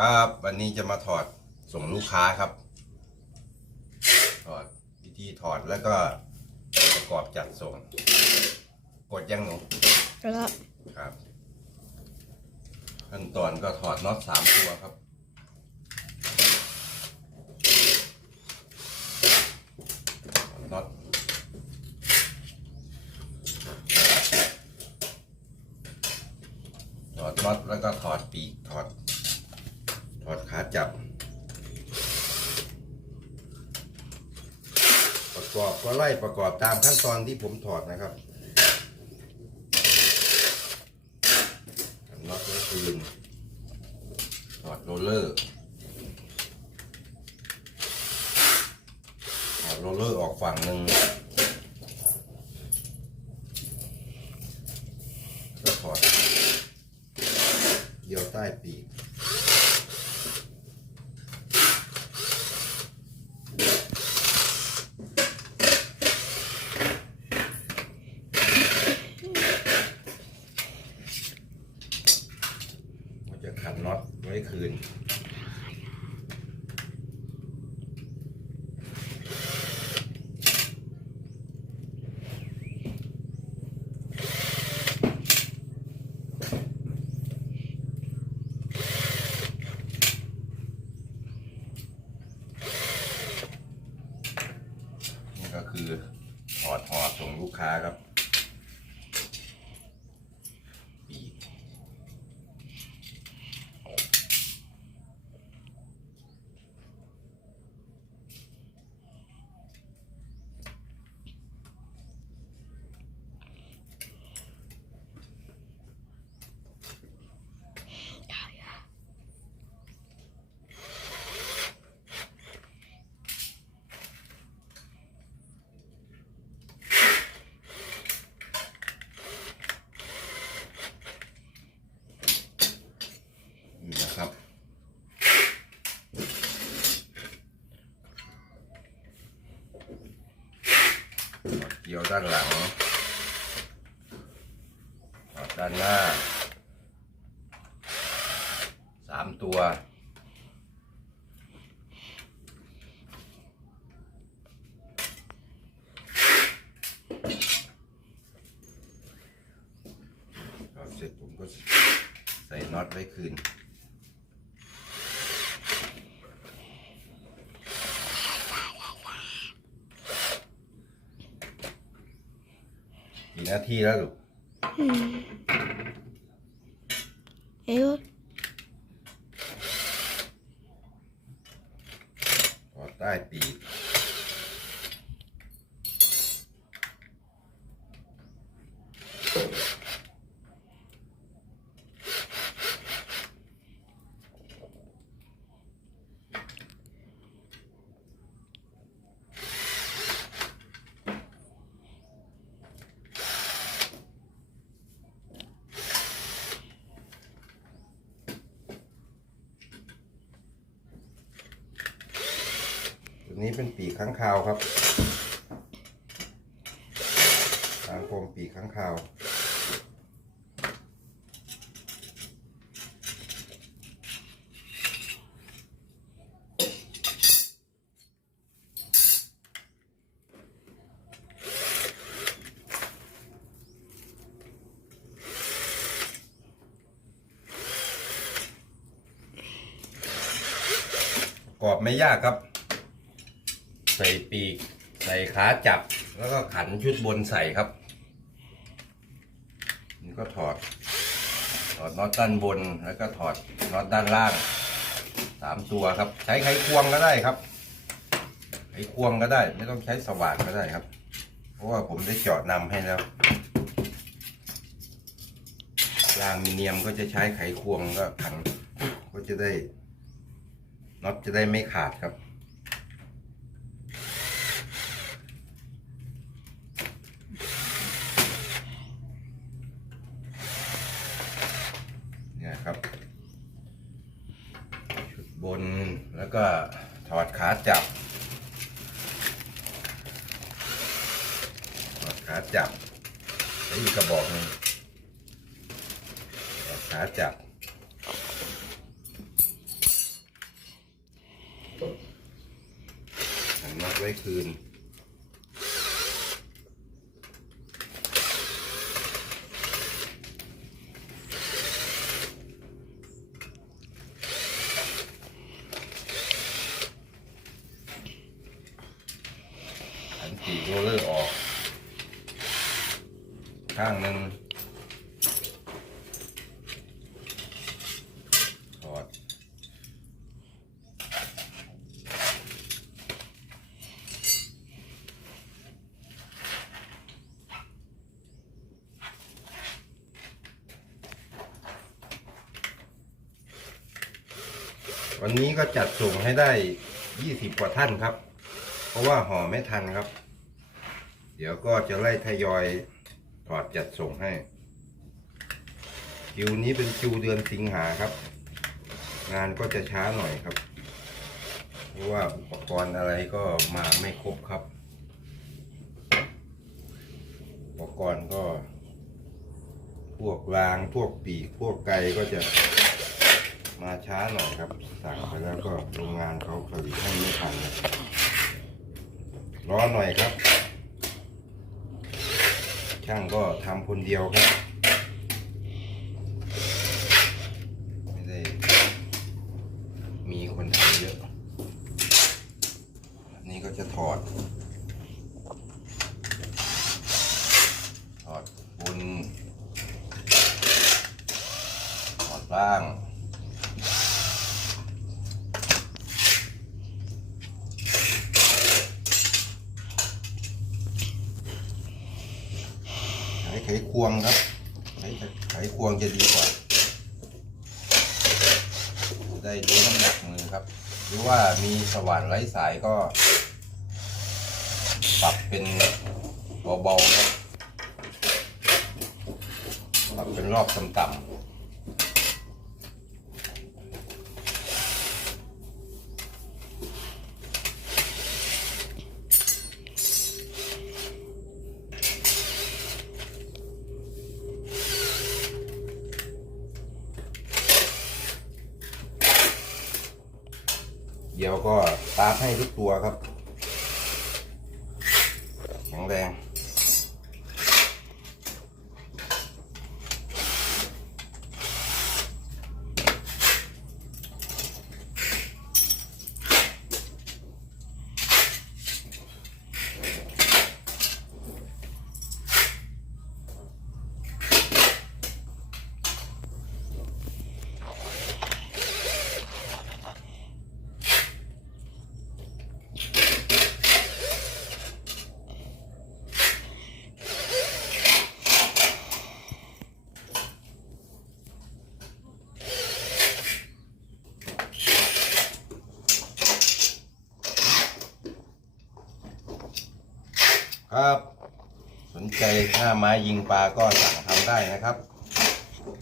ครับวันนี้จะมาถอดส่งลูกค้าครับ ถอดวิธีถอดแล้วก็ประกอบจัดส่ง กดยังหนูแล้วก็ครับขั้นตอนก็ถอดน็อตสามตัวครับถอดน็อตถอดน็อตแล้วก็ถอดปีกถอด ถอดขาจับ ประกอบก็ไล่ประกอบตามขั้นตอนที่ผมถอดนะครับทำน็อตไว้คืนถอดโรลเลอร์ถอดโรลเลอร์ออกฝั่งหนึ่งก็ถอดเกี่ยวใต้ปีก ก็จะขันน็อ ตไว้คืนนี่ก็คือถอดหอส่งลูกค้าครับ กี่ยวด้านหลังด้านหน้าสามตัวถอเสร็จผมก็ใส่น็อตไว้คืน นาทีแล้วลูกอืมเอ้ยถอดใต้ปีกตัว นี้เป็นปีกข้างคาวครับทางคมปีกข้างคาวปรอบไม่ยากครับ ใส่ปีก ใส่ขาจับ แล้วก็ขันชุดบนใส่ครับนี่ก็ถอด ถอดน็อตด้านบนแล้วก็ถอดน็อตด้านล่างสามตัวครับ ใช้ไขควงก็ได้ครับ ไขควงก็ได้ ไม่ต้องใช้สว่านก็ได้ครับ เพราะว่าผมได้เจาะนำให้แล้วรางมีเนียมก็จะใช้ไขควงก็ขันก็จะได้น็อตจะได้ไม่ขาดครับ แล้วก็ถอดขาจับ ถอดขาจับแล้วอีกระบอกนึ่งถอดขาจับ หันน็อไว้คืน วันนี้ก็จัดส่งให้ได้20กว่าท่านครับ เพราะว่าห่อไม่ทันครับ เดี๋ยวก็จะไล่ทยอยถอดจัดส่งให้คิวนี้เป็นคิวเดือนสิงหาครับ งานก็จะช้าหน่อยครับ เพราะว่าอุปกรณ์อะไรก็มาไม่ครบครับ อุปกรณ์ก็ พวกรางพวกปีกพวกไกก็จะ มาช้าหน่อยครับ สั่งไปแล้วก็โรงงานเขาผลิตให้ไม่ทันนะรอหน่อยครับ ช่างก็ทำคนเดียวครับ ไม่ได้ มีคนทำเยอะอนนี้ก็จะถอด ถอดบนถอดล่าง ขควงครับไขควงจะดีกว่า ได้ดูน้ำหนักมือครับ หรือว่ามีสว่านไร้สายก็ ปรับเป็นเบาๆครับ ปรับเป็นรอบต่ำๆ เดียวก็ตามให้ทุกตัวครับ แข็งแรง ไม้ยิงปลาก็สั่งทำได้นะครับ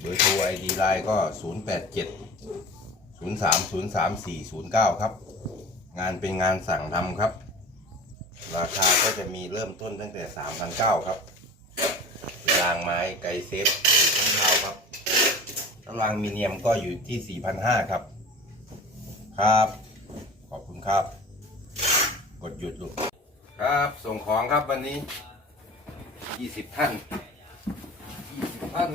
โดยโทรไอดีไลน์ก็ 087 03 03 409 ครับ งานเป็นงานสั่งทำครับ ราคาก็จะมีเริ่มต้นตั้งแต่ 3,900 ครับรางไม้ไกเซฟสีเทาครับแล้วรางมีเนียมก็อยู่ที่ 4,500 ครับ ครับ ขอบคุณครับ กดหยุดลูกครับ ส่งของครับวันนี้ 20ท่าน20ท่าน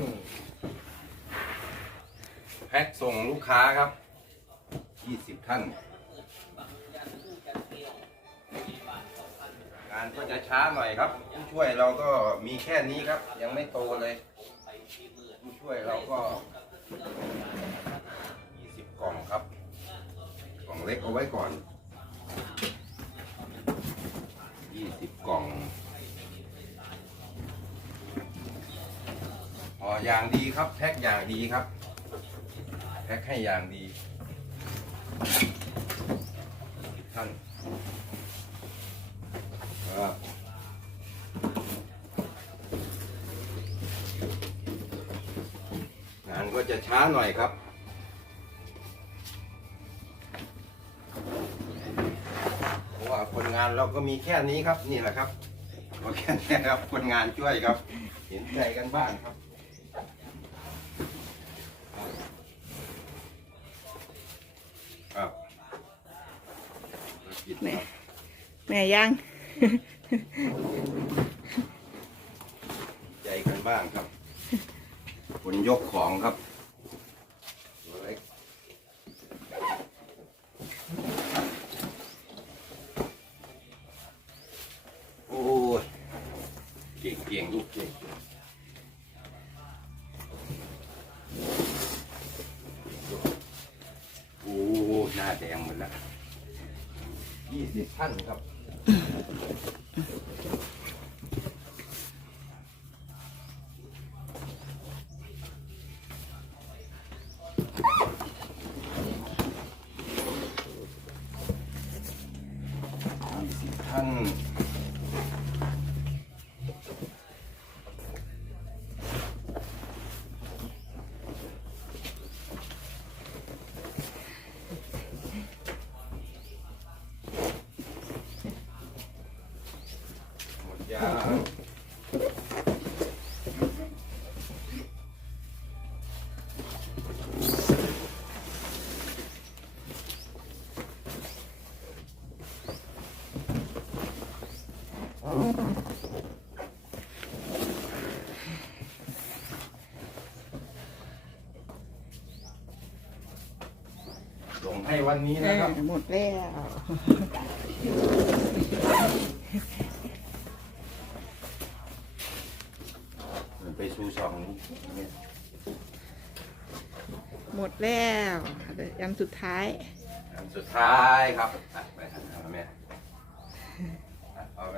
แพ็คส่งลูกค้าครับ20ท่าน งานก็จะช้าหน่อยครับ ผู้ช่วยเราก็มีแค่นี้ครับ ยังไม่โตเลย ผู้ช่วยเราก็20กล่องครับ กล่องเล็กเอาไว้ก่อน ยี่สิบกล่องห่ อย่างดีครับ แพ็คอย่างดีครับ แพ็คให้อย่างดีท่านครับงานก็จะช้าหน่อยครับเพราะว่าคนงานเราก็มีแค่นี้ครับนี่แหละครับก็แค่นี้ครับคนงานช่วยครับ เห็นใจกันบ้างครับ แม่แม่แม่ยังใจกันบ้างครับคนยกของครับตัวเล็กโอ้ยเก่งเก่งลูกเก่งโอ้หน้าแดงหมดแล้ว ยี่สิบท่านครับ ยางส่งให้วันนี้นะครับ หมดแล้ว ไปสู่สองเนี่ยหมดแล้วเดี๋ยวยันสุดท้าย อันสุดท้ายครับอะไปทางแม่อะเอาไหม